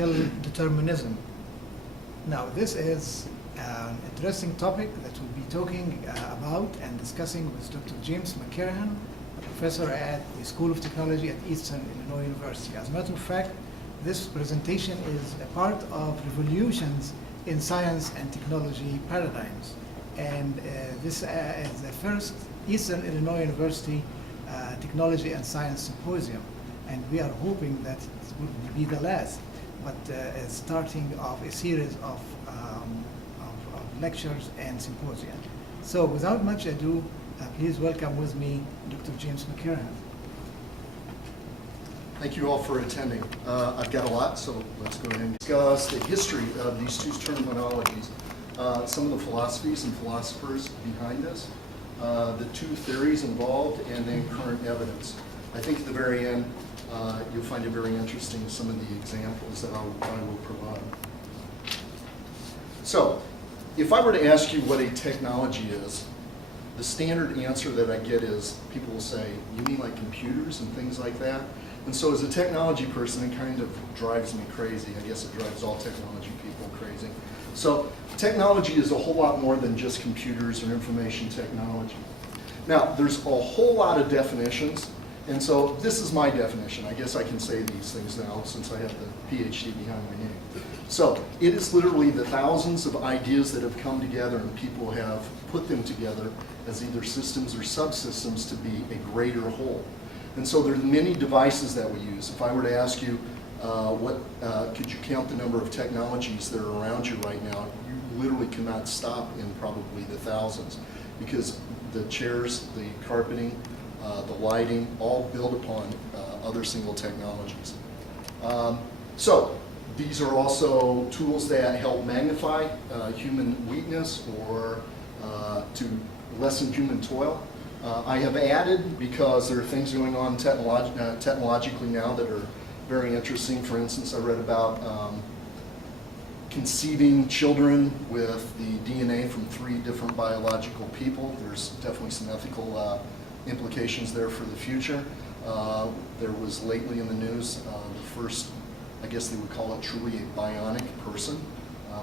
theoretical determinism. Now, this is an interesting topic that we'll be talking about and discussing with Dr. James McKirahan, a professor at the School of Technology at Eastern Illinois University. As a matter of fact, this presentation is a part of revolutions in science and technology paradigms. And this is the first Eastern Illinois University Technology and Science Symposium. And we are hoping that it will be the last, but starting of a series of lectures and symposia. So without much ado, please welcome with me Dr. James McKirahan. Thank you all for attending. I've got a lot, so let's go ahead and discuss the history of these two terminologies, some of the philosophies and philosophers behind this, the two theories involved, and then current evidence. I think at the very end, you'll find it very interesting, some of the examples that I will provide. So, if I were to ask you what a technology is, the standard answer that I get is, people will say, you mean like computers and things like that? And so as a technology person, it kind of drives me crazy. I guess it drives all technology people crazy. So technology is a whole lot more than just computers or information technology. Now, there's a whole lot of definitions, and so this is my definition. I guess I can say these things now since I have the PhD behind my name. So it is literally the thousands of ideas that have come together and people have put them together as either systems or subsystems to be a greater whole. And so there's many devices that we use. If I were to ask you, could you count the number of technologies that are around you right now, you literally cannot stop in probably the thousands, because the chairs, the carpeting, the lighting, all build upon other single technologies. So these are also tools that help magnify human weakness or to lessen human toil. I have added, because there are things going on technologically now that are very interesting. For instance, I read about conceiving children with the DNA from 3 different biological people. There's definitely some ethical implications there for the future. There was lately in the news the first, I guess they would call it truly a bionic person.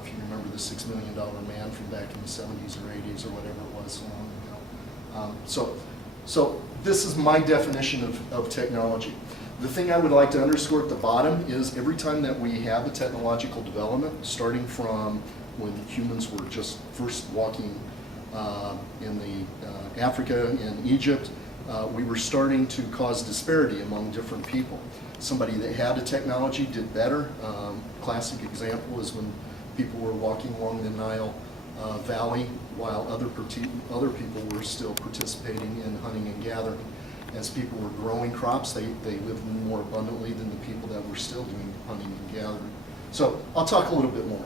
If you remember the $6 million man from back in the 70s or 80s or whatever it was so long ago. So this is my definition of technology. The thing I would like to underscore at the bottom is every time that we have a technological development, starting from when humans were just first walking in the Africa and Egypt, we were starting to cause disparity among different people. Somebody that had a technology did better. Classic example is when people were walking along the Nile Valley while other people were still participating in hunting and gathering. As people were growing crops, they lived more abundantly than the people that were still doing hunting and gathering. So I'll talk a little bit more.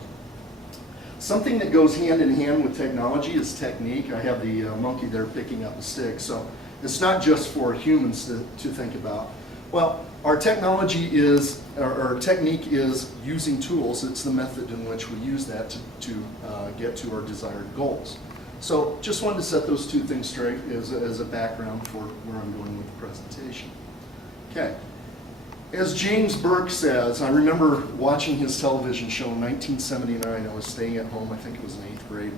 Something that goes hand in hand with technology is technique. I have the monkey there picking up a stick. So it's not just for humans to think about. Well, our technology is, our technique is using tools. It's the method in which we use that to get to our desired goals. So just wanted to set those two things straight as a background for where I'm going with the presentation. Okay. As James Burke says, I remember watching his television show in 1979. I was staying at home, I think it was in 8th grade,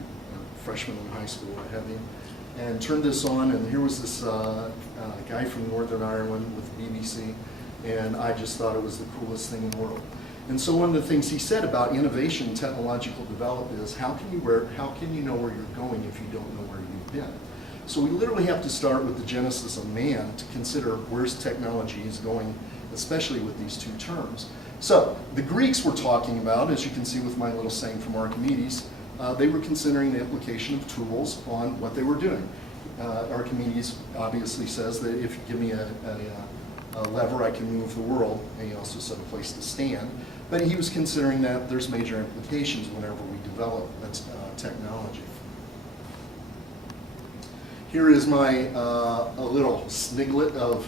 freshman in high school, what have you, and turned this on, and here was this guy from Northern Ireland with the BBC, and I just thought it was the coolest thing in the world. And so one of the things he said about innovation and technological development is, how can you know where you're going if you don't know where you've been? So we literally have to start with the genesis of man to consider where's technology is going, especially with these two terms. So the Greeks were talking about, as you can see with my little saying from Archimedes, they were considering the application of tools on what they were doing. Archimedes obviously says that if you give me a lever, I can move the world, and he also said a place to stand. But he was considering that there's major implications whenever we develop technology. Here is my a little sniglet of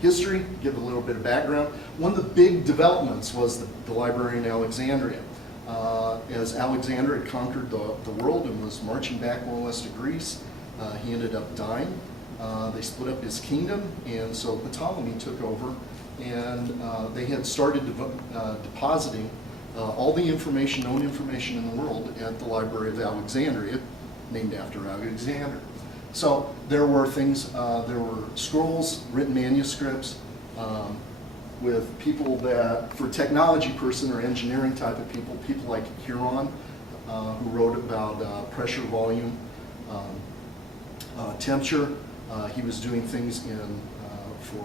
history, give a little bit of background. One of the big developments was the library in Alexandria. As Alexander had conquered the world and was marching back more or less to Greece, he ended up dying. They split up his kingdom, and so Ptolemy took over and they had started depositing all the information, known information in the world at the Library of Alexandria, named after Alexander. So there were things, there were scrolls, written manuscripts, with people that, for technology person or engineering type of people like McKirahan, who wrote about pressure, volume, temperature. He was doing things for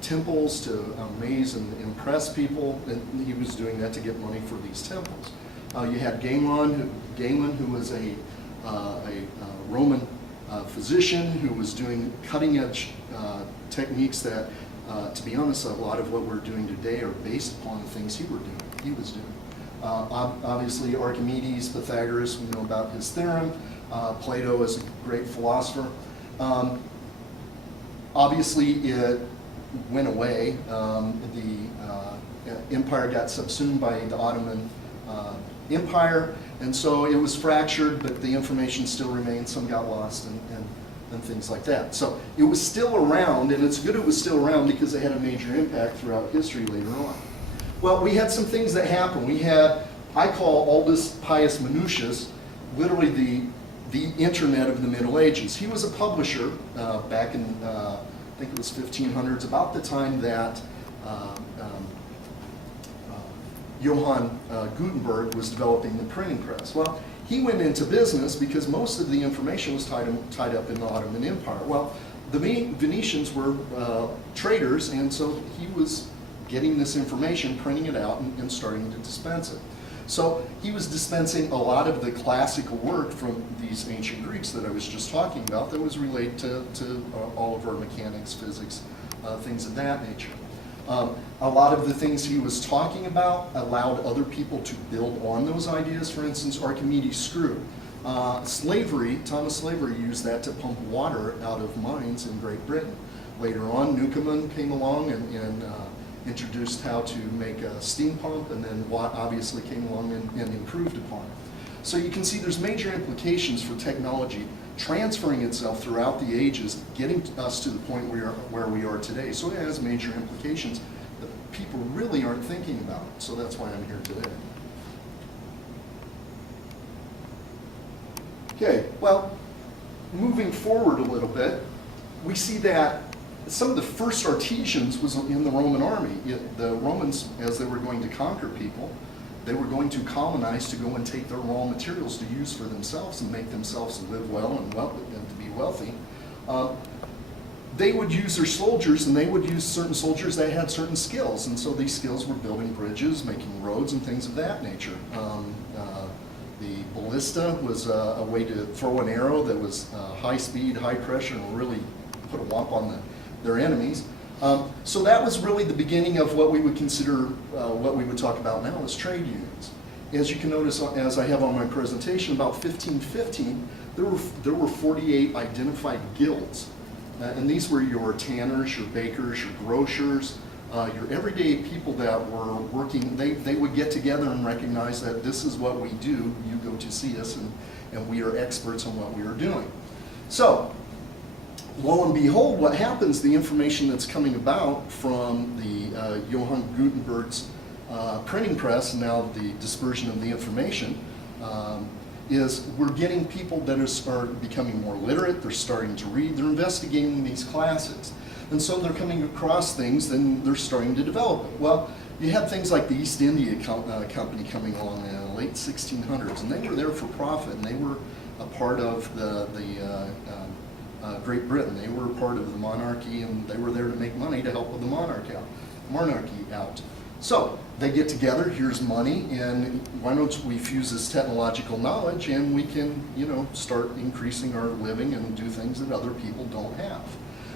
temples to amaze and impress people, and he was doing that to get money for these temples. You had Galen, who was a Roman physician who was doing cutting-edge techniques that, to be honest, a lot of what we're doing today are based upon the things he was doing. Obviously, Archimedes, Pythagoras, we know about his theorem. Plato is a great philosopher. Obviously, it went away. The empire got subsumed by the Ottoman Empire, and so it was fractured, but the information still remained. Some got lost and things like that. So it was still around, and it's good it was still around because it had a major impact throughout history later on. Well, we had some things that happened. We had, I call Aldous Pius Manutius, literally the internet of the Middle Ages. He was a publisher back in, I think it was 1500s, about the time that Johann Gutenberg was developing the printing press. Well, he went into business because most of the information was tied up in the Ottoman Empire. Well, the Venetians were traders, and so he was getting this information, printing it out, and starting to dispense it. So he was dispensing a lot of the classical work from these ancient Greeks that I was just talking about that was related to all of our mechanics, physics, things of that nature. A lot of the things he was talking about allowed other people to build on those ideas. For instance, Archimedes' screw. Slavery, Thomas Slavery used that to pump water out of mines in Great Britain. Later on, Newcomen came along and introduced how to make a steam pump, and then Watt obviously came along and improved upon it. So you can see there's major implications for technology transferring itself throughout the ages, getting us to the point where we are today. So it has major implications that people really aren't thinking about. So that's why I'm here today. Okay, well, moving forward a little bit, we see that some of the first artisans was in the Roman army. The Romans, as they were going to conquer people, they were going to colonize to go and take their raw materials to use for themselves and make themselves live well and to be wealthy. They would use their soldiers, and they would use certain soldiers that had certain skills, and so these skills were building bridges, making roads, and things of that nature. The ballista was a way to throw an arrow that was high speed, high pressure, and really put a whomp on their enemies. So that was really the beginning of what we would consider, what we would talk about now as trade unions. As you can notice, as I have on my presentation, about 1515, there were 48 identified guilds. And these were your tanners, your bakers, your grocers, your everyday people that were working. They would get together and recognize that this is what we do. You go to see us, and we are experts on what we are doing. So, lo and behold, what happens, the information that's coming about from the Johann Gutenberg's printing press, and now the dispersion of the information, is we're getting people that are becoming more literate, they're starting to read, they're investigating these classics. And so they're coming across things, and they're starting to develop it. Well, you had things like the East India Company coming along in the late 1600s, and they were there for profit, and they were a part of the Great Britain. They were part of the monarchy, and they were there to make money to help with the monarchy out. So they get together, here's money, and why don't we fuse this technological knowledge, and we can, start increasing our living and do things that other people don't have.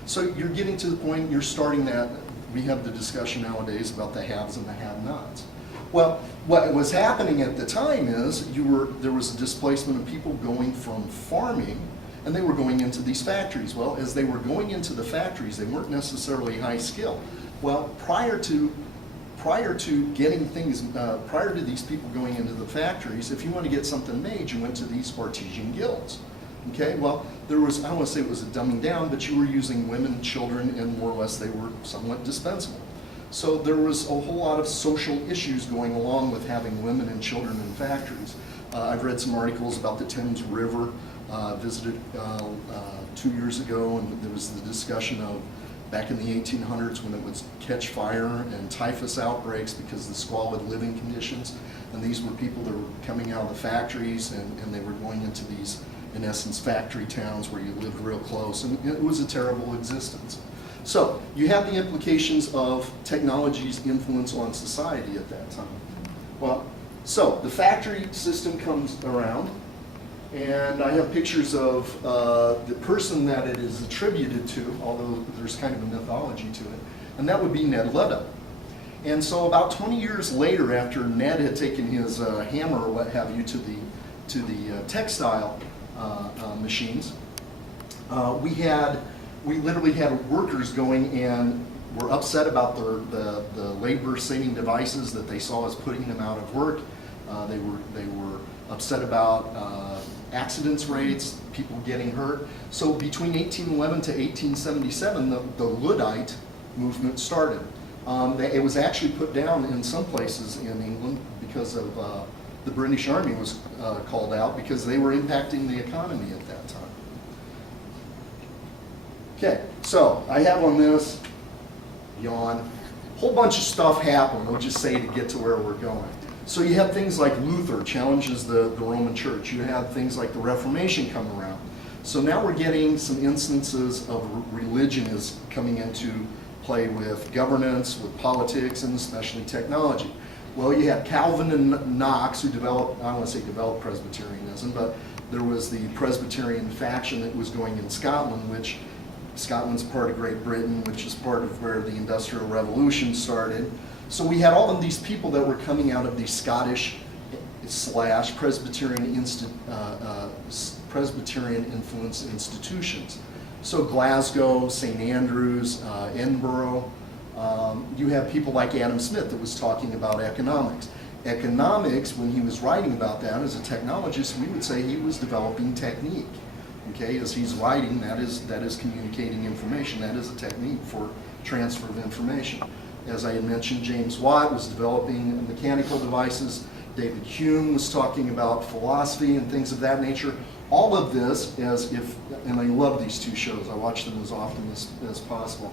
So you're getting to the point, you're starting that, we have the discussion nowadays about the haves and the have-nots. Well, what was happening at the time is there was a displacement of people going from farming, and they were going into these factories. Well, as they were going into the factories, they weren't necessarily high skill. Well, prior to getting things, prior to these people going into the factories, if you want to get something made, you went to these artisan guilds. Okay, well, there was, I don't want to say it was a dumbing down, but you were using women, children, and more or less they were somewhat dispensable. So there was a whole lot of social issues going along with having women and children in factories. I've read some articles about the Thames River, visited 2 years ago, and there was the discussion of back in the 1800s when it would catch fire and typhus outbreaks because of the squalid living conditions. And these were people that were coming out of the factories, and they were going into these, in essence, factory towns where you lived real close, and it was a terrible existence. So you have the implications of technology's influence on society at that time. Well, so the factory system comes around, and I have pictures of the person that it is attributed to, although there's kind of a mythology to it, and that would be Ned Leto. And so about 20 years later, after Ned had taken his hammer or what have you to the textile machines, we literally had workers going and were upset about the labor-saving devices that they saw as putting them out of work. They were upset about accidents rates, people getting hurt. So between 1811 to 1877, the Luddite movement started. It was actually put down in some places in England because of the British Army was called out because they were impacting the economy at that time. Okay, so I have on this, yawn, a whole bunch of stuff happened, we'll just say to get to where we're going. So you have things like Luther challenges the Roman Church. You have things like the Reformation come around. So now we're getting some instances of religion is coming into play with governance, with politics, and especially technology. Well, you had Calvin and Knox who developed, I don't want to say developed Presbyterianism, but there was the Presbyterian faction that was going in Scotland, which Scotland's part of Great Britain, which is part of where the Industrial Revolution started. So we had all of these people that were coming out of these Scottish / Presbyterian influenced institutions. So Glasgow, St. Andrews, Edinburgh. You have people like Adam Smith that was talking about economics. Economics, when he was writing about that as a technologist, we would say he was developing technique. Okay, as he's writing, that is communicating information. That is a technique for transfer of information. As I had mentioned, James Watt was developing mechanical devices. David Hume was talking about philosophy and things of that nature. All of this, and I love these two shows, I watch them as often as possible.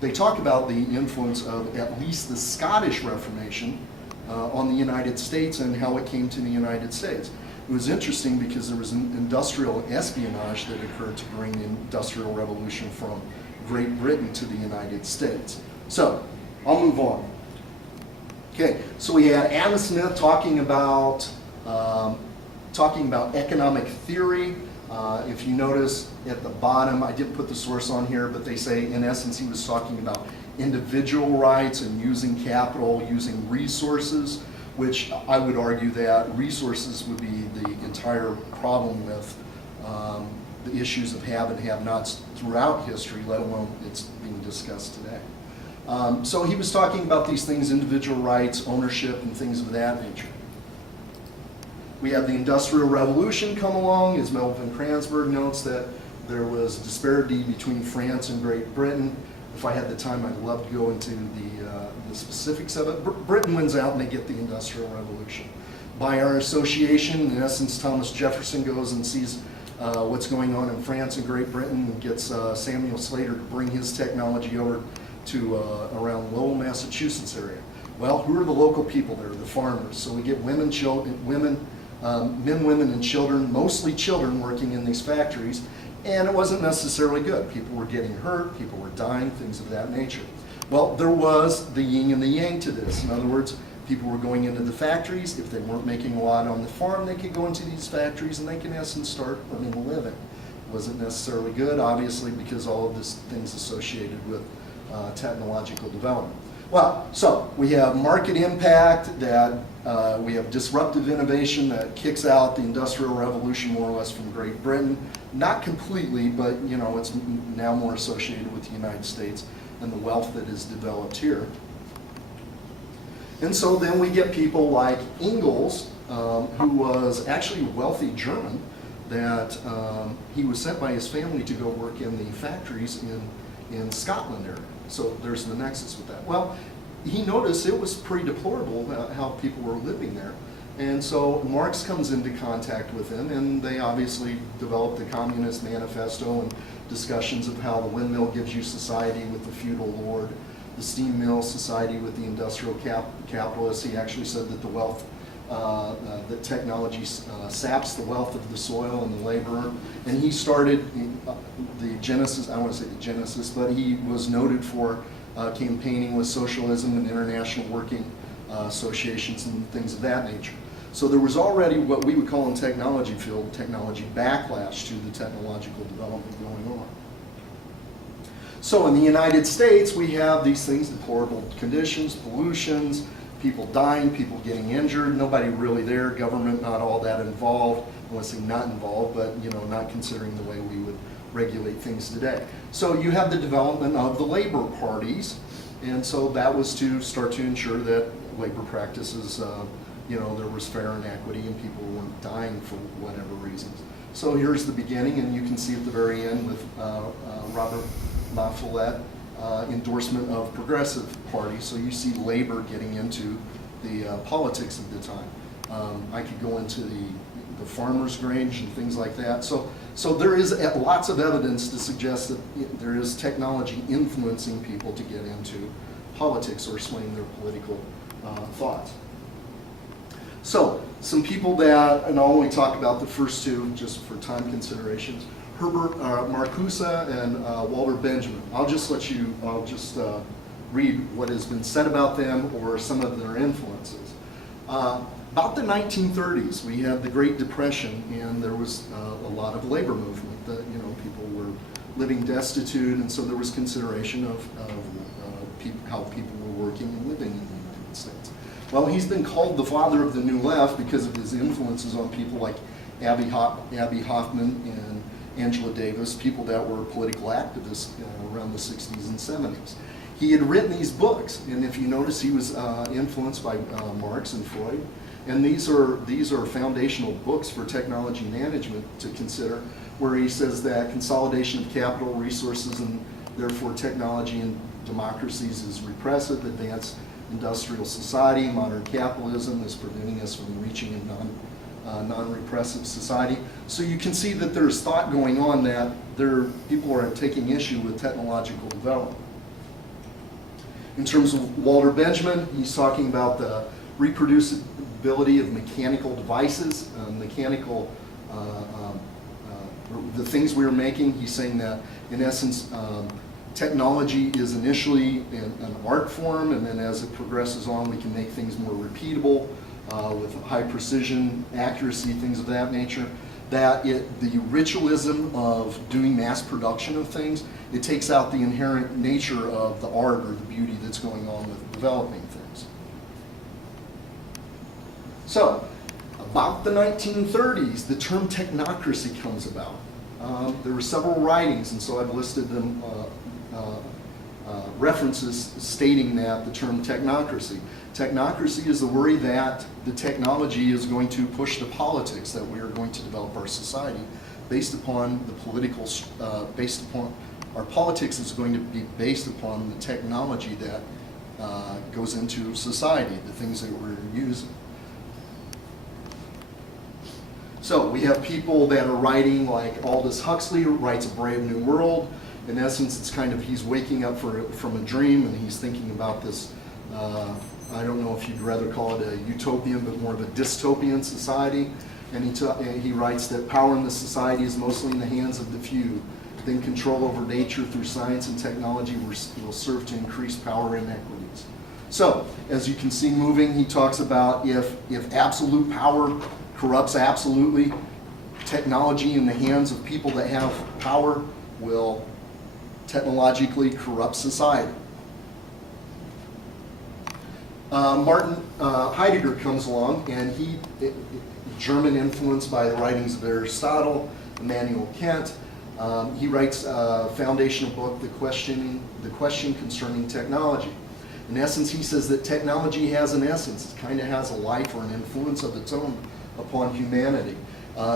They talk about the influence of at least the Scottish Reformation on the United States and how it came to the United States. It was interesting because there was an industrial espionage that occurred to bring the Industrial Revolution from Great Britain to the United States. So, I'll move on. Okay, so we had Adam Smith talking about economic theory. If you notice at the bottom, I didn't put the source on here, but they say in essence he was talking about individual rights and using capital, using resources, which I would argue that resources would be the entire problem with the issues of have and have-nots throughout history, let alone it's being discussed today. So he was talking about these things, individual rights, ownership, and things of that nature. We have the Industrial Revolution come along, as Melvin Kranzberg notes that there was disparity between France and Great Britain. If I had the time, I'd love to go into the specifics of it. Britain wins out and they get the Industrial Revolution. By our association, in essence, Thomas Jefferson goes and sees what's going on in France and Great Britain and gets Samuel Slater to bring his technology over to around Lowell, Massachusetts area. Well, who are the local people there? The farmers. So we get men, women, and children, mostly children working in these factories, and it wasn't necessarily good. People were getting hurt, people were dying, things of that nature. Well, there was the yin and the yang to this. In other words, people were going into the factories. If they weren't making a lot on the farm, they could go into these factories and they can, in essence, start earning a living. Wasn't necessarily good, obviously, because all of these things associated with technological development. Well, so we have market impact, that we have disruptive innovation that kicks out the Industrial Revolution more or less from Great Britain. Not completely, but you know, it's now more associated with the United States and the wealth that is developed here. And so then we get people like Engels, who was actually a wealthy German, that he was sent by his family to go work in the factories in Scotland area. So there's the nexus with that. Well, he noticed it was pretty deplorable how people were living there. And so Marx comes into contact with him, and they obviously develop the Communist Manifesto and discussions of how the windmill gives you society with the feudal lord, the steam mill society with the industrial capitalist. He actually said that the wealth, that technology saps the wealth of the soil and the laborer. And he started the genesis, I don't want to say the genesis, but he was noted for campaigning with socialism and international working associations and things of that nature. So there was already what we would call in technology field, technology backlash to the technological development going on. So in the United States, we have these things, deplorable conditions, pollutions, people dying, people getting injured, nobody really there, government not all that involved, I want to say not involved, but not considering the way we would regulate things today. So you have the development of the labor parties, and so that was to start to ensure that labor practices, there was fair and equity and people weren't dying for whatever reasons. So here's the beginning, and you can see at the very end with Robert La Follette, endorsement of progressive party. So you see labor getting into the politics of the time. I could go into the farmer's range and things like that. So there is lots of evidence to suggest that there is technology influencing people to get into politics or swaying their political thoughts. So some people that, and I'll only talk about the first two just for time considerations, Herbert Marcuse and Walter Benjamin. I'll just read what has been said about them or some of their influences. About the 1930s, we had the Great Depression, and there was a lot of labor movement that people were living destitute, and so there was consideration of how people were working and living in the United States. Well, he's been called the father of the New Left because of his influences on people like Abby Hoffman and Angela Davis, people that were political activists around the 60s and 70s. He had written these books, and if you notice, he was influenced by Marx and Freud. And these are foundational books for technology management to consider, where he says that consolidation of capital, resources, and therefore technology and democracies is repressive, advanced industrial society, modern capitalism is preventing us from reaching a non-repressive society. So you can see that there's thought going on that people are taking issue with technological development. In terms of Walter Benjamin, he's talking about the reproducibility of mechanical devices, the things we are making. He's saying that, in essence, technology is initially an art form, and then as it progresses on, we can make things more repeatable with high precision, accuracy, things of that nature. That the ritualism of doing mass production of things, it takes out the inherent nature of the art or the beauty that's going on with developing things. So, about the 1930s, the term technocracy comes about. There were several writings, and so I've listed them, references stating that the term technocracy. Technocracy is the worry that the technology is going to push the politics, that we are going to develop our society based upon the political, our politics is going to be based upon the technology that goes into society, the things that we're using. So we have people that are writing, like Aldous Huxley, who writes A Brave New World. In essence, it's kind of, he's waking up from a dream, and he's thinking about this, I don't know if you'd rather call it a utopian, but more of a dystopian society. And he writes that power in the society is mostly in the hands of the few. Then control over nature through science and technology will serve to increase power inequities. So, as you can see moving, he talks about if absolute power corrupts absolutely, technology in the hands of people that have power will technologically corrupt society. Martin Heidegger comes along, and German influenced by the writings of Aristotle, Immanuel Kant. He writes a foundational book, The Question Concerning Technology. In essence, he says that technology has an essence. It kind of has a life or an influence of its own upon humanity.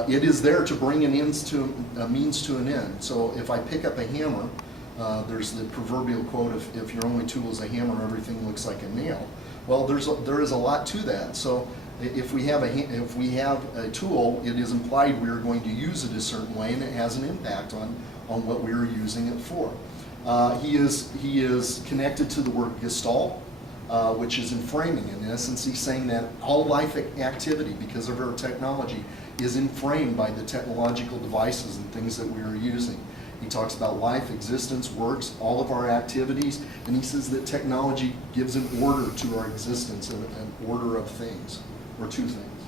It is there to bring a means to an end. So if I pick up a hammer, There's the proverbial quote, if your only tool is a hammer, everything looks like a nail. Well, there is a lot to that. So if we have a tool, it is implied we are going to use it a certain way, and it has an impact on what we are using it for. He is connected to the word Gestalt, which is in framing. In essence, he's saying that all life activity, because of our technology, is inframed by the technological devices and things that we are using. He talks about life, existence, works, all of our activities, and he says that technology gives an order to our existence, an order of things, or to things.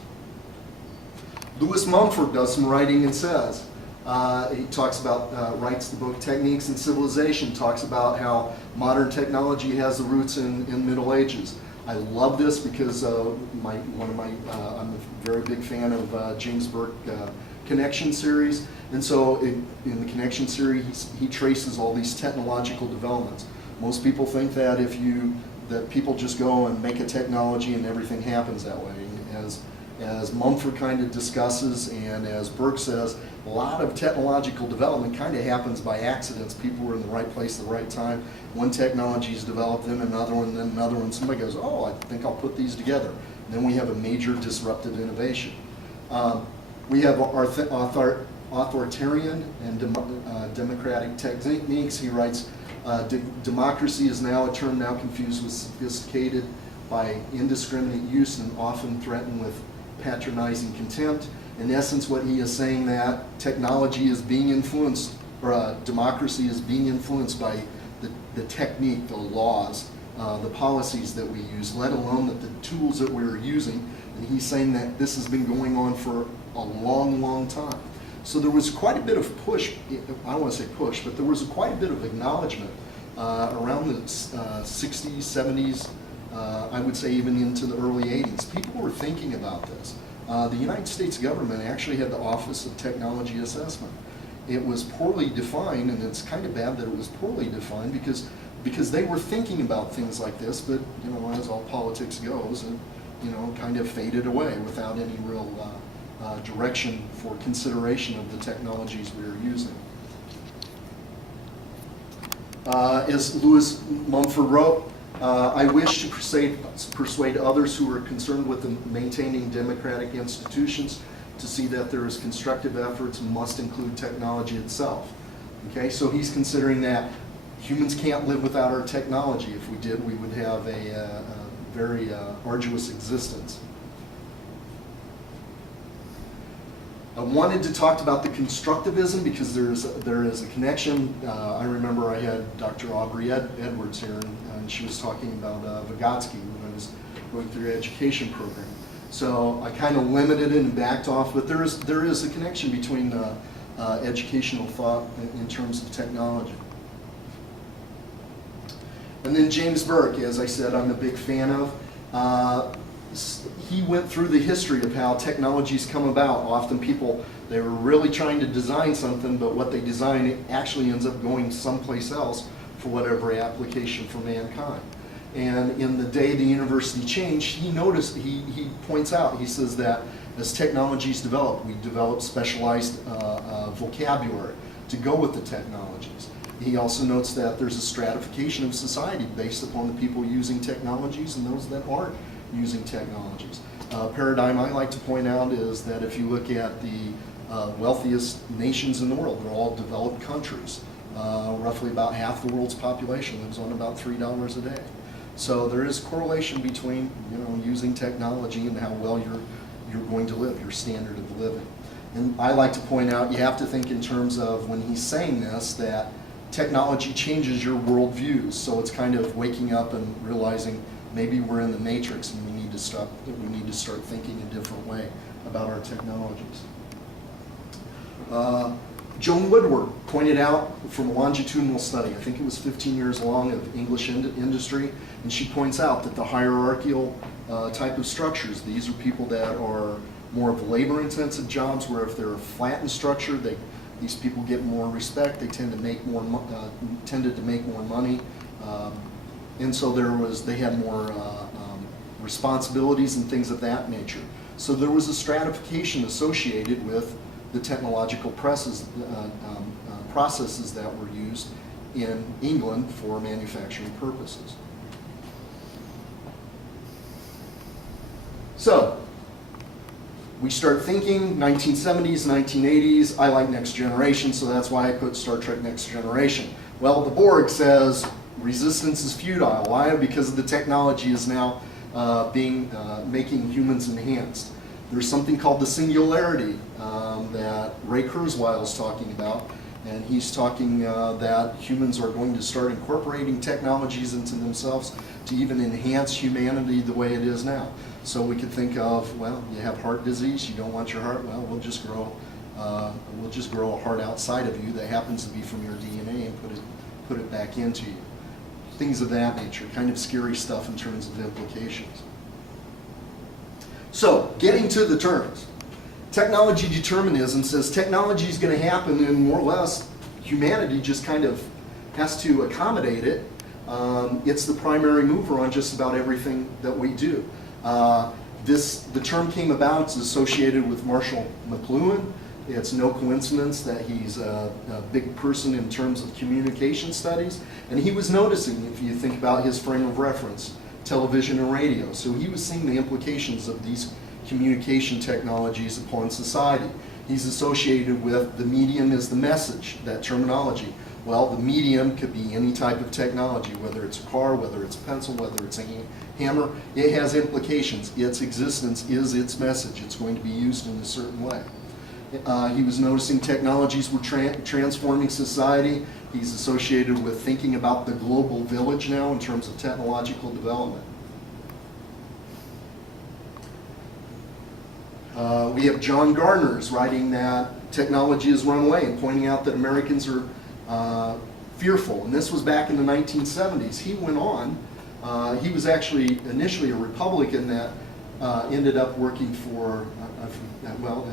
Louis Mumford does some writing and says, he talks about, writes the book Techniques and Civilization, talks about how modern technology has the roots in Middle Ages. I love this because I'm a very big fan of James Burke Connection series, and so in the Connection series he traces all these technological developments. Most people think that that people just go and make a technology and everything happens that way. As Mumford kind of discusses, and as Burke says, a lot of technological development kind of happens by accidents. People were in the right place at the right time. One technology is developed, then another one, then another one. Somebody goes, oh, I think I'll put these together. And then we have a major disruptive innovation. We have authoritarian and democratic techniques. He writes, democracy is now a term now confused with sophisticated by indiscriminate use and often threatened with patronizing contempt. In essence, what he is saying that technology is being influenced, or democracy is being influenced by the technique, the laws, the policies that we use, let alone that the tools that we're using. And he's saying that this has been going on for a long, long time. So there was quite a bit of push, I don't want to say push, but there was quite a bit of acknowledgement around the 60s, 70s, I would say even into the early 80s. People were thinking about this. The United States government actually had the Office of Technology Assessment. It was poorly defined, and it's kind of bad that it was poorly defined because they were thinking about things like this, but as all politics goes, it kind of faded away without any real direction for consideration of the technologies we are using. As Louis Mumford wrote, I wish to persuade others who are concerned with maintaining democratic institutions to see that there is constructive efforts must include technology itself. Okay, so he's considering that humans can't live without our technology. If we did, we would have a very arduous existence. I wanted to talk about the Constructivism because there is a connection. I remember I had Dr. Aubrey Edwards here, and she was talking about Vygotsky when I was going through the education program. So I kind of limited it and backed off, but there is a connection between educational thought in terms of technology. And then James Burke, as I said, I'm a big fan of. He went through the history of how technologies come about. Often people, they were really trying to design something, but what they design it actually ends up going someplace else for whatever application for mankind. And in the day the university changed, he points out, he says that as technologies develop, we develop specialized vocabulary to go with the technologies. He also notes that there's a stratification of society based upon the people using technologies and those that aren't using technologies. Paradigm I like to point out is that if you look at the wealthiest nations in the world, they're all developed countries. Roughly about half the world's population lives on about $3 a day. So there is correlation between using technology and how well you're going to live, your standard of living. And I like to point out, you have to think in terms of when he's saying this, that technology changes your worldviews. So it's kind of waking up and realizing maybe we're in the matrix and we need to start thinking a different way about our technologies. Joan Woodward pointed out from a longitudinal study, I think it was 15 years long, of English industry, and she points out that the hierarchical type of structures, these are people that are more of labor-intensive jobs, where if they're flat in structure, these people get more respect, they tended to make more money, and so they had more responsibilities and things of that nature. So there was a stratification associated with the technological processes that were used in England for manufacturing purposes. So, we start thinking 1970s, 1980s. I like Next Generation, so that's why I put Star Trek Next Generation. Well, the Borg says resistance is futile. Why? Because the technology is now making humans enhanced. There's something called the singularity that Ray Kurzweil is talking about, and he's talking that humans are going to start incorporating technologies into themselves to even enhance humanity the way it is now. So we could think of, well, you have heart disease, you don't want your heart, well, we'll just grow a heart outside of you that happens to be from your DNA and put it back into you. Things of that nature, kind of scary stuff in terms of implications. So, getting to the terms. Technology determinism says technology is going to happen and more or less humanity just kind of has to accommodate it. It's the primary mover on just about everything that we do. The term came about, it's associated with Marshall McLuhan. It's no coincidence that he's a big person in terms of communication studies. And he was noticing, if you think about his frame of reference, television and radio. So he was seeing the implications of these communication technologies upon society. He's associated with the medium is the message, that terminology. Well, the medium could be any type of technology, whether it's a car, whether it's a pencil, whether it's a hammer. It has implications. Its existence is its message. It's going to be used in a certain way. He was noticing technologies were transforming society. He's associated with thinking about the global village now in terms of technological development. We have John Garner's writing that technology has run away and pointing out that Americans are fearful. And this was back in the 1970s. He went on. He was actually initially a Republican that ended up working for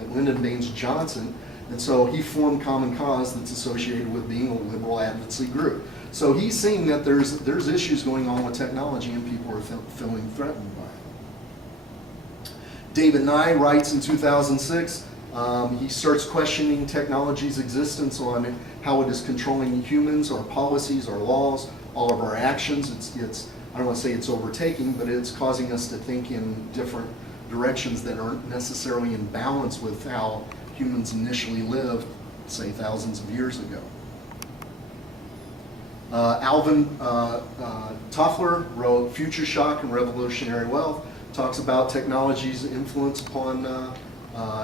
Lyndon Baines Johnson, and so he formed Common Cause that's associated with being a liberal advocacy group. So he's seeing that there's issues going on with technology and people are feeling threatened by it. David Nye writes in 2006, he starts questioning technology's existence on how it is controlling humans, our policies, our laws, all of our actions. It's I don't want to say it's overtaking, but it's causing us to think in different directions that aren't necessarily in balance with how humans initially lived, say, thousands of years ago. Alvin Toffler wrote Future Shock and Revolutionary Wealth, talks about technology's influence upon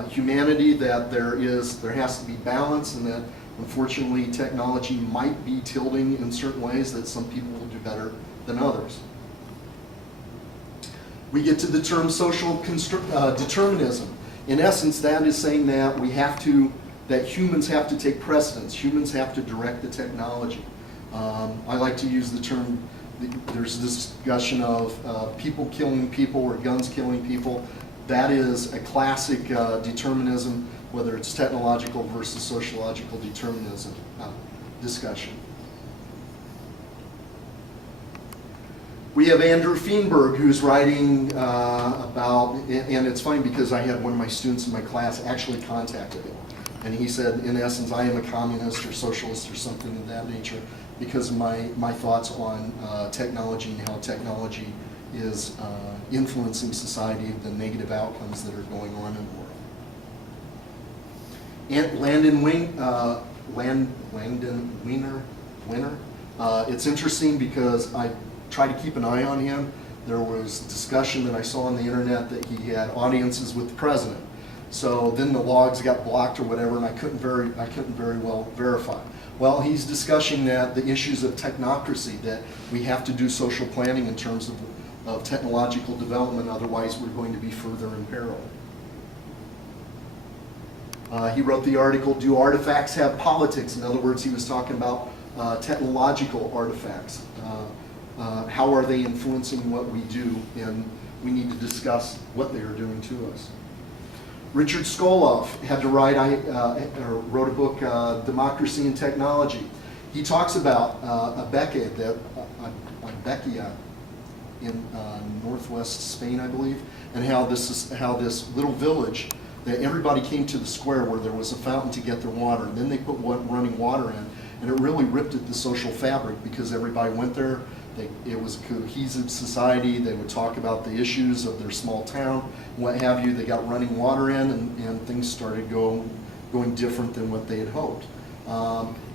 humanity, that there has to be balance, and that unfortunately technology might be tilting in certain ways that some people will do better than others. We get to the term social determinism. In essence, that is saying that that humans have to take precedence. Humans have to direct the technology. I like to use the term, there's this discussion of people killing people or guns killing people. That is a classic determinism, whether it's technological versus sociological determinism discussion. We have Andrew Feenberg, who's writing about, and it's funny because I had one of my students in my class actually contacted him. And he said, in essence, I am a communist or socialist or something of that nature because of my thoughts on technology and how technology is influencing society, the negative outcomes that are going on in the world. And Landon Weiner. It's interesting because I try to keep an eye on him. There was discussion that I saw on the internet that he had audiences with the president. So then the logs got blocked or whatever, and I couldn't very well verify. Well, he's discussing that the issues of technocracy, that we have to do social planning in terms of technological development, otherwise we're going to be further imperiled. He wrote the article, Do Artifacts Have Politics? In other words, he was talking about technological artifacts. How are they influencing what we do, and we need to discuss what they are doing to us. Richard Skoloff had to write, wrote a book, Democracy and Technology. He talks about a Beckia in northwest Spain, I believe, and how this little village, that everybody came to the square where there was a fountain to get their water, and then they put running water in, and it really ripped at the social fabric because everybody went there. It was a cohesive society. They would talk about the issues of their small town, what have you. They got running water in, and things started going different than what they had hoped.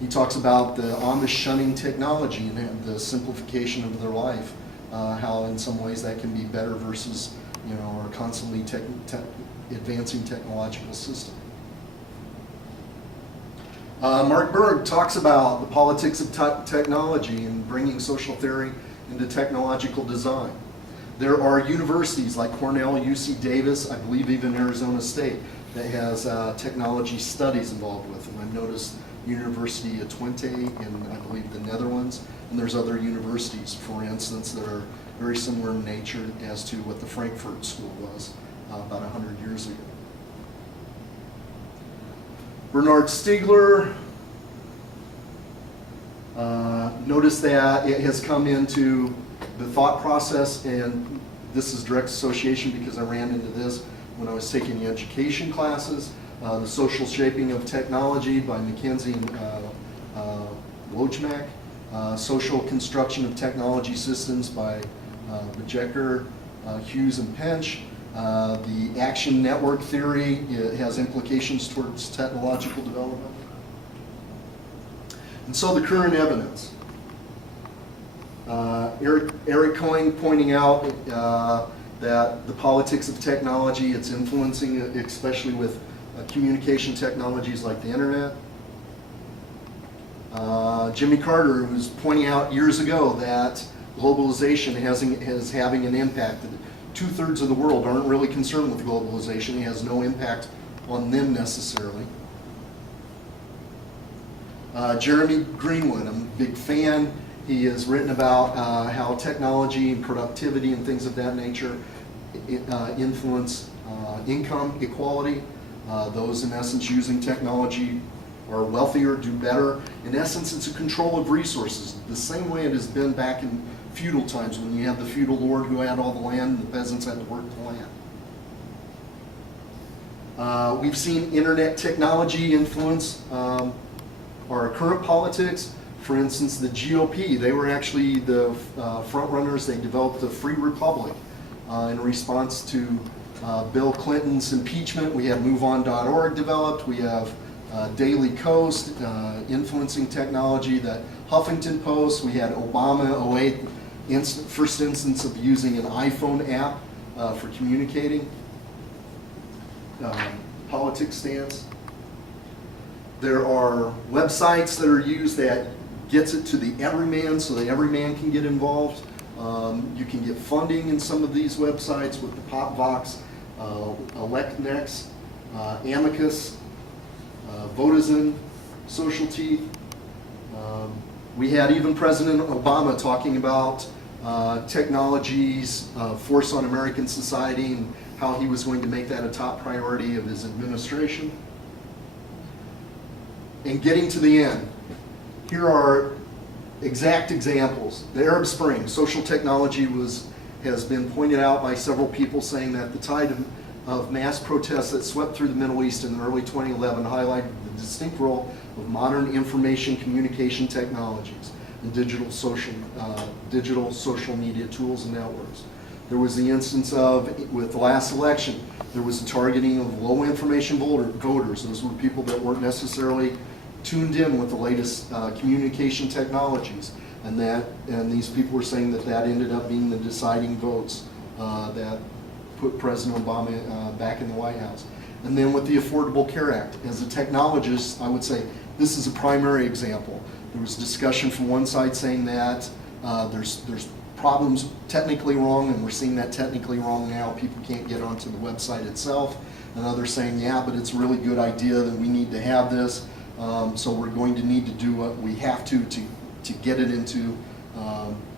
He talks about the Amish shunning technology and the simplification of their life, how in some ways that can be better versus, our constantly advancing technological system. Mark Burke talks about the politics of technology and bringing social theory into technological design. There are universities like Cornell, UC Davis, I believe even Arizona State, that has technology studies involved with them. I've noticed University of Twente in, I believe, the Netherlands, and there's other universities, for instance, that are very similar in nature as to what the Frankfurt School was about 100 years ago. Bernard Stiegler, notice that it has come into the thought process, and this is direct association because I ran into this when I was taking the education classes, The Social Shaping of Technology by Mackenzie and Wojmak, Social Construction of Technology Systems by Bejecker, Hughes, and Pench. The action network theory, it has implications towards technological development. And so the current evidence. Eric Coyne pointing out that the politics of technology, it's influencing, especially with communication technologies like the internet. Jimmy Carter was pointing out years ago that globalization is having an impact. 2/3 of the world aren't really concerned with globalization. It has no impact on them necessarily. Jeremy Greenwood, I'm a big fan. He has written about how technology and productivity and things of that nature influence income equality. Those in essence using technology are wealthier, do better. In essence, it's a control of resources, the same way it has been back in feudal times when you had the feudal lord who had all the land and the peasants had to work the land. We've seen internet technology influence our current politics. For instance, the GOP, they were actually the front runners. They developed the Free Republic in response to Bill Clinton's impeachment. We have MoveOn.org developed. We have Daily Coast influencing technology, the Huffington Post. We had Obama 08, first instance of using an iPhone app for communicating politics stance. There are websites that are used that gets it to the everyman so that everyman can get involved. You can get funding in some of these websites with the PopVox, ElectNext, Amicus, Votizen, Social Teeth. We had even President Obama talking about technology's force on American society and how he was going to make that a top priority of his administration. And getting to the end, here are exact examples. The Arab Spring, social technology has been pointed out by several people saying that the tide of mass protests that swept through the Middle East in early 2011 highlighted the distinct role of modern information communication technologies and digital social media tools and networks. There was the instance of, with the last election, there was a targeting of low information voters. Those were people that weren't necessarily tuned in with the latest communication technologies, and these people were saying that ended up being the deciding votes that put President Obama back in the White House. And then with the Affordable Care Act, as a technologist, I would say this is a primary example. There was discussion from one side saying that there's problems technically wrong, and we're seeing that technically wrong now. People can't get onto the website itself. And others saying, yeah, but it's a really good idea that we need to have this. So we're going to need to do what we have to get it into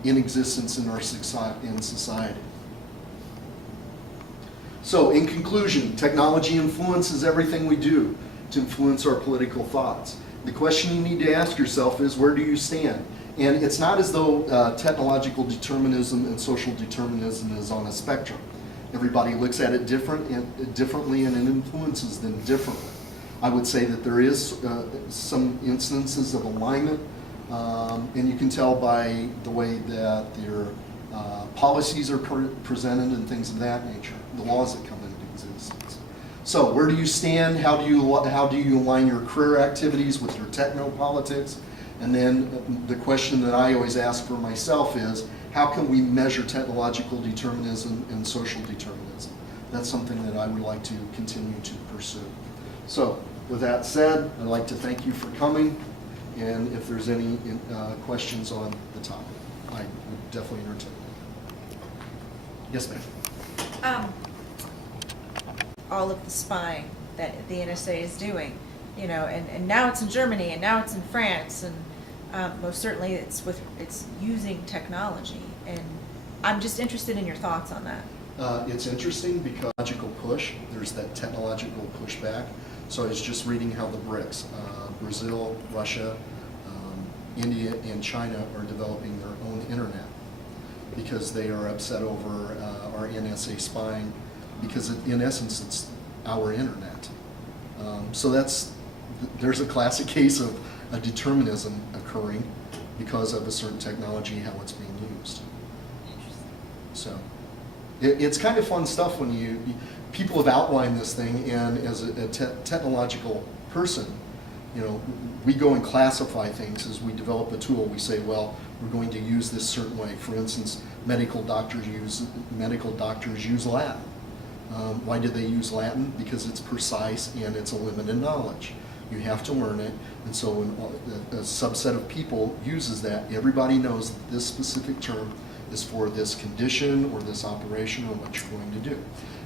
in existence in our society. So in conclusion, technology influences everything we do to influence our political thoughts. The question you need to ask yourself is, where do you stand? And it's not as though technological determinism and social determinism is on a spectrum. Everybody looks at it differently, and it influences them differently. I would say that there is some instances of alignment, and you can tell by the way that their policies are presented and things of that nature, the laws that come into existence. So where do you stand? How do you align your career activities with your techno-politics? And then the question that I always ask for myself is, how can we measure technological determinism and social determinism? That's something that I would like to continue to pursue. So with that said, I'd like to thank you for coming, and if there's any questions on the topic, I would definitely entertain them. Yes, ma'am. All of the spying that the NSA is doing, you know, and now it's in Germany, and now it's in France, and most certainly it's using technology. And I'm just interested in your thoughts on that. It's interesting because technological push, there's that technological pushback. So I was just reading how the BRICS, Brazil, Russia, India, and China are developing their own internet because they are upset over our NSA spying, because in essence it's our internet. So there's a classic case of a determinism occurring because of a certain technology, how it's being used. So it's kind of fun stuff when people have outlined this thing, and as a technological person, you know, we go and classify things as we develop a tool. We say, well, we're going to use this certain way. For instance, medical doctors use Latin. Why do they use Latin? Because it's precise and it's a limited knowledge. You have to learn it, and so when a subset of people uses that, everybody knows that this specific term is for this condition or this operation or what you're going to do.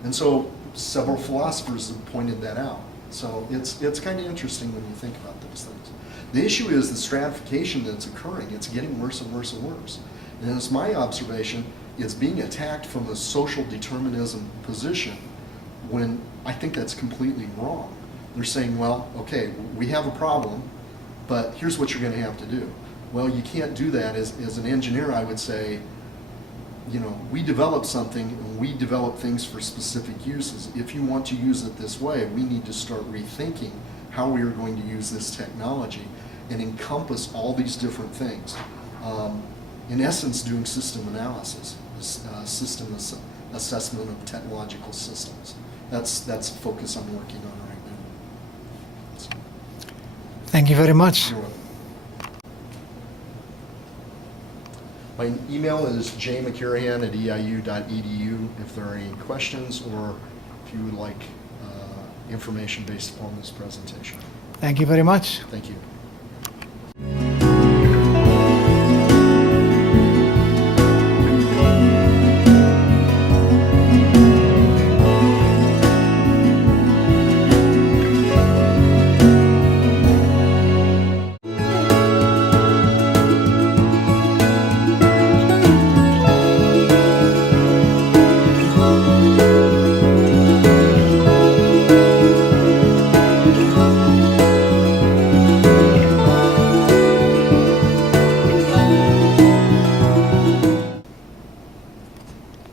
And so several philosophers have pointed that out. So it's kind of interesting when you think about those things. The issue is the stratification that's occurring. It's getting worse and worse and worse. And it's my observation, it's being attacked from a social determinism position when I think that's completely wrong. They're saying, well, okay, we have a problem, but here's what you're going to have to do. Well, you can't do that. As an engineer, I would say, you know, we develop something and we develop things for specific uses. If you want to use it this way, we need to start rethinking how we are going to use this technology and encompass all these different things. In essence, doing system analysis, system assessment of technological systems. That's a focus I'm working on right now. So, Thank you very much. you're welcome. My email is jmckirahan@eiu.edu if there are any questions or if you would like information based upon this presentation. Thank you very much. Thank you.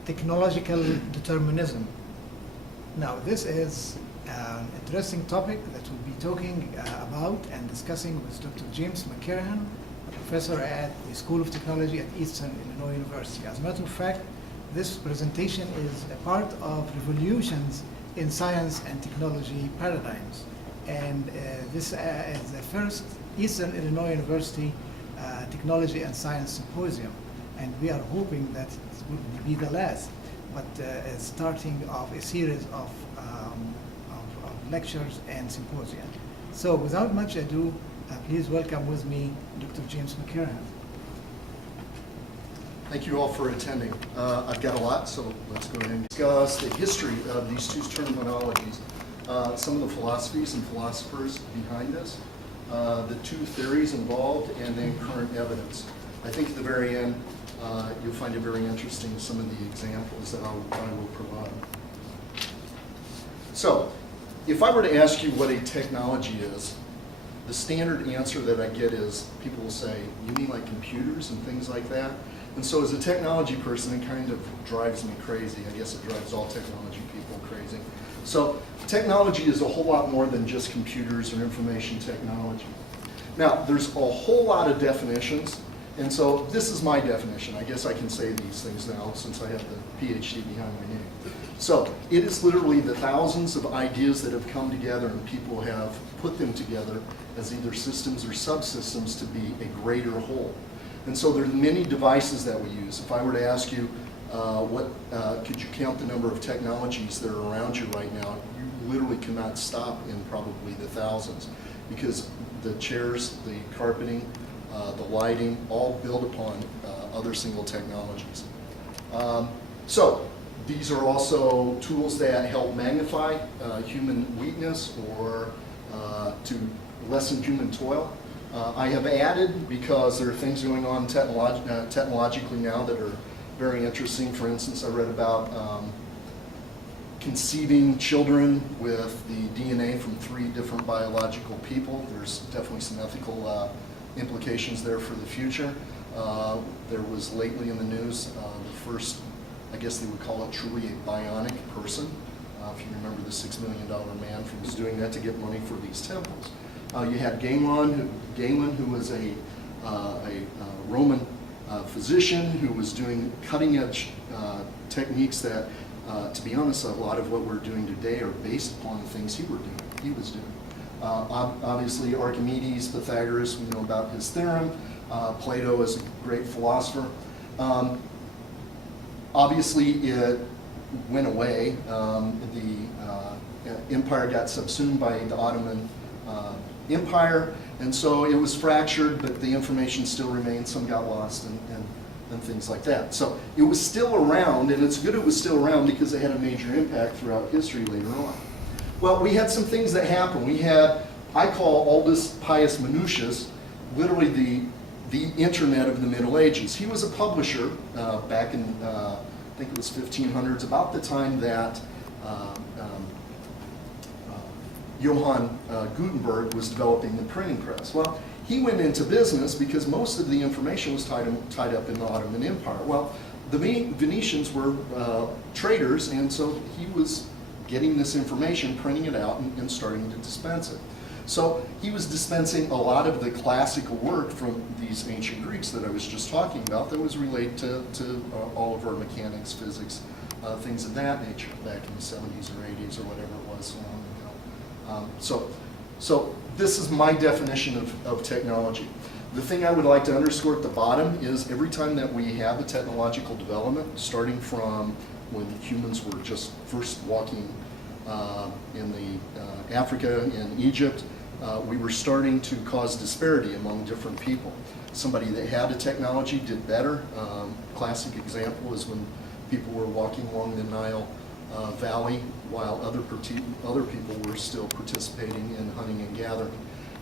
Technological determinism. Now, this is an interesting topic that we'll be talking about and discussing with Dr. James McKirahan, a professor at the School of Technology at Eastern Illinois University. As a matter of fact, this presentation is a part of revolutions in science and technology paradigms. And this is the first Eastern Illinois University Technology and Science Symposium. And we are hoping that it will be the last, but starting of a series of lectures and symposia. So without much ado, please welcome with me Dr. James McKirahan. Thank you all for attending. I've got a lot, so let's go ahead and discuss the history of these two terminologies, some of the philosophies and philosophers behind this, the two theories involved, and then current evidence. I think at the very end, you'll find it very interesting, some of the examples that I will provide. So, if I were to ask you what a technology is, the standard answer that I get is people will say, you mean like computers and things like that? And so as a technology person, it kind of drives me crazy. I guess it drives all technology people crazy. So technology is a whole lot more than just computers or information technology. Now, there's a whole lot of definitions, and so this is my definition. I guess I can say these things now since I have the PhD behind my name. So it is literally the thousands of ideas that have come together and people have put them together as either systems or subsystems to be a greater whole. And so there's many devices that we use. If I were to ask you, could you count the number of technologies that are around you right now, you literally cannot stop in probably the thousands, because the chairs, the carpeting, the lighting, all build upon other single technologies. So these are also tools that help magnify human weakness or to lessen human toil. I have added, because there are things going on technologically now that are very interesting. For instance, I read about conceiving children with the DNA from 3 different biological people. There's definitely some ethical implications there for the future. There was lately in the news the first, I guess they would call it truly a bionic person. If you remember the $6 million man who was doing that to get money for these temples. You had Galen, who was a Roman physician who was doing cutting-edge techniques that, to be honest, a lot of what we're doing today are based upon the things he was doing. Obviously, Archimedes, Pythagoras, we know about his theorem. Plato is a great philosopher. Obviously, it went away. The empire got subsumed by the Ottoman Empire, and so it was fractured, but the information still remained. Some got lost and things like that. So it was still around, and it's good it was still around because it had a major impact throughout history later on. Well, we had some things that happened. We had, I call Aldous Pius Manutius, literally the internet of the Middle Ages. He was a publisher back in, I think it was 1500s, about the time that Johann Gutenberg was developing the printing press. Well, he went into business because most of the information was tied up in the Ottoman Empire. Well, the Venetians were traders, and so he was getting this information, printing it out, and starting to dispense it. So he was dispensing a lot of the classical work from these ancient Greeks that I was just talking about that was related to all of our mechanics, physics, things of that nature back in the 70s or 80s or whatever it was long ago. So this is my definition of technology. The thing I would like to underscore at the bottom is every time that we have a technological development, starting from when humans were just first walking in the Africa and Egypt, we were starting to cause disparity among different people. Somebody that had a technology did better. Classic example is when people were walking along the Nile Valley while other people were still participating in hunting and gathering.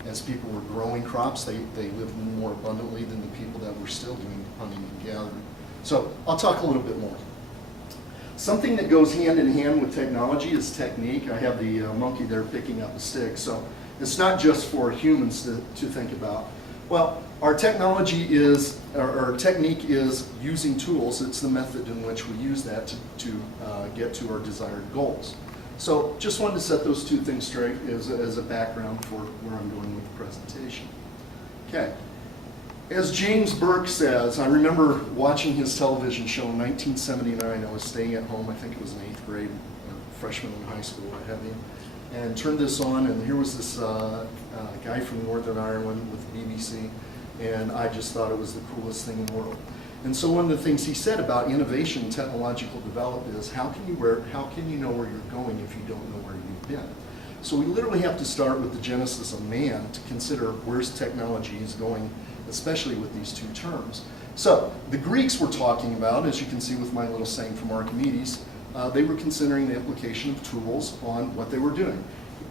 As people were growing crops, they lived more abundantly than the people that were still doing hunting and gathering. So I'll talk a little bit more. Something that goes hand in hand with technology is technique. I have the monkey there picking up a stick. So it's not just for humans to think about. Well, our technology is, our technique is using tools. It's the method in which we use that to get to our desired goals. So just wanted to set those two things straight as a background for where I'm going with the presentation. Okay. As James Burke says, I remember watching his television show in 1979. I was staying at home, I think it was in 8th grade, freshman in high school, what have you, and turned this on, and here was this guy from Northern Ireland with the BBC, and I just thought it was the coolest thing in the world. And so one of the things he said about innovation and technological development is, how can you know where you're going if you don't know where you've been? So we literally have to start with the genesis of man to consider where's technology is going, especially with these two terms. So the Greeks were talking about, as you can see with my little saying from Archimedes, they were considering the implication of tools on what they were doing.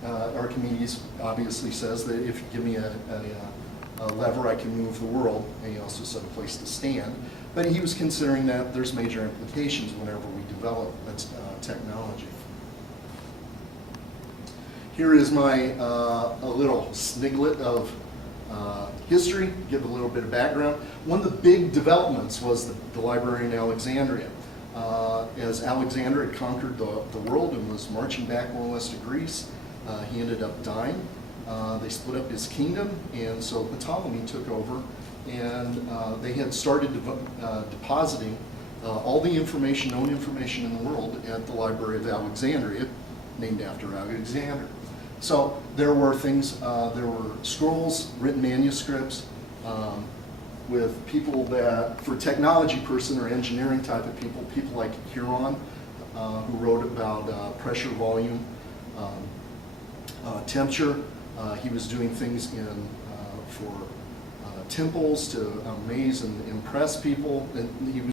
Archimedes obviously says that if you give me a lever, I can move the world, and he also said a place to stand. But he was considering that there's major implications whenever we develop technology. here is my a little sniglet of history, give a little bit of background. One of the big developments was the library in Alexandria. As Alexander had conquered the world and was marching back more or less to Greece, he ended up dying. They split up his kingdom, and so Ptolemy took over, and they had started depositing all the information, known information in the world at the Library of Alexandria, named after Alexander. So there were things, there were scrolls, written manuscripts, with people that, for technology person or engineering type of people, people like McKirahan, who wrote about pressure, volume, temperature. He was doing things for temples to amaze and impress people, and he was